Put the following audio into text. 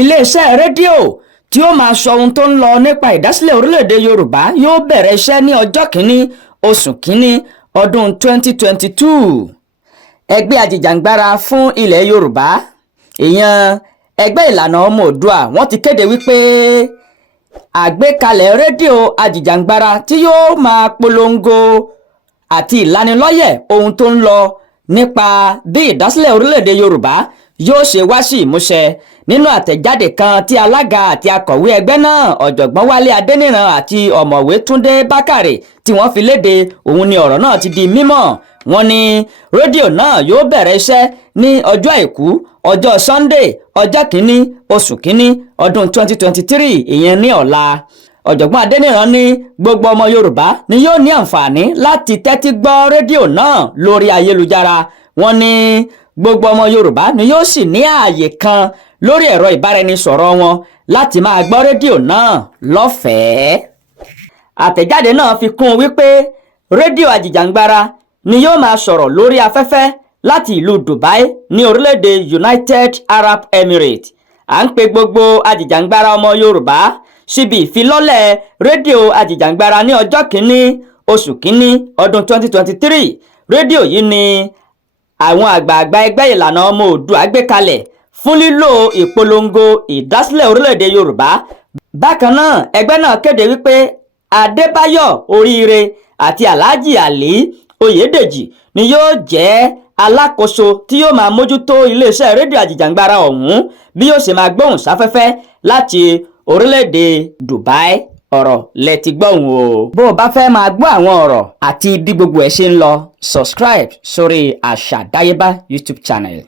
iléeṣẹ́ rédíò tí ó máa sọ ohun tó ń lọ nípa ìdásílẹ̀ orílẹ̀-èdè Yorùbá yóò bẹ̀rẹ̀ iṣẹ́ ní ọjọ́ kìíní oṣù kìíní ọdún 2022. Ẹgbẹ́ ajìjàǹgbara fún ilẹ̀ Yorùbá, ìyẹn ẹgbẹ́ ìlànà ọmọ Oòduà, wọ́n ti kéde wípé àgbékalẹ̀ rédíò ajìjàǹgbara tí yóò máa polongo àti ìlanilọ́yẹ̀ ohun tó ń lọ nípa bí ìdásílẹ̀ orílẹ̀-èdè Yorùbá yóò ṣe wá sí ìmúṣẹ. Nínú àtẹ̀jáde kan tí alága àti akọ̀wé ẹgbẹ́ náà ọ̀jọ̀gbọ́n Wálé Adéníran àti ọ̀mọ̀wé Túndé Bákàrè tí wọ́n fi léde, òun ni ọ̀rọ̀ náà ti di mímọ̀. Wọ́n ní rédíò náà yóò bẹ̀rẹ̀ iṣẹ́ ní ọjọ́ àìkú ọjọ́ Sunday ọjọ́ kìíní oṣù kìíní ọdún 2023, ìyẹn ní ọ̀la. Ọ̀jọ̀gbọ́n Adéníran ní gbogbo ọmọ Yorùbá ni yóò ní àǹfààní láti tẹ́tí gbọ́ rédíò náà lórí ayélujára. Wọ́n ní gbogbo ọmọ Yorùbá ni yóò sì ní ààyè kan lórí ẹ̀rọ ìbáraẹnisọ̀rọ̀ wọn láti máa gbọ́ rédíò náà lọ́fẹ̀ẹ́. Àtẹ̀jáde náà fi kún un wípé rédíò ajìjàǹgbara ni yóò máa sọ̀rọ̀ lórí afẹ́fẹ́ láti ìlú Dubai ní orílẹ̀-èdè United Arab Emirates. À ń pe gbogbo ajìjàǹgbara ọmọ Yorùbá síbi ìfilọ́lẹ̀ rédíò ajìjàǹgbara ní ọjọ́ kìíní oṣù kìíní ọdún 2023. Rédíò yìí ni àwọn àgbààgbà ẹgbẹ́ ìlànà ọmọ Oòduà gbé kalẹ̀ fún lílo ìpolongo ìdásílẹ̀ orílẹ̀-èdè Yorùbá. Bákan náà, ẹgbẹ́ náà kéde wípé Adébáyọ̀ Oríire àti Alhaji Ali Oyèdèjì ni yóò jẹ́ alákòóso tí yóò máa mójútó iléeṣẹ́ rédíò ajìjàǹgbara ọ̀hún bí yóò ṣe máa gbóhùn sáfẹ́fẹ́ láti orílẹ̀-èdè Dubai. Ọ̀rọ̀ lẹ ti gbọ́hùn o. Bó o bá fẹ́ máa gbọ́ àwọn ọ̀rọ̀ àti bí gbogbo ẹ̀ ṣe ń lọ, subscribe sórí Àṣàdáyébá YouTube channel.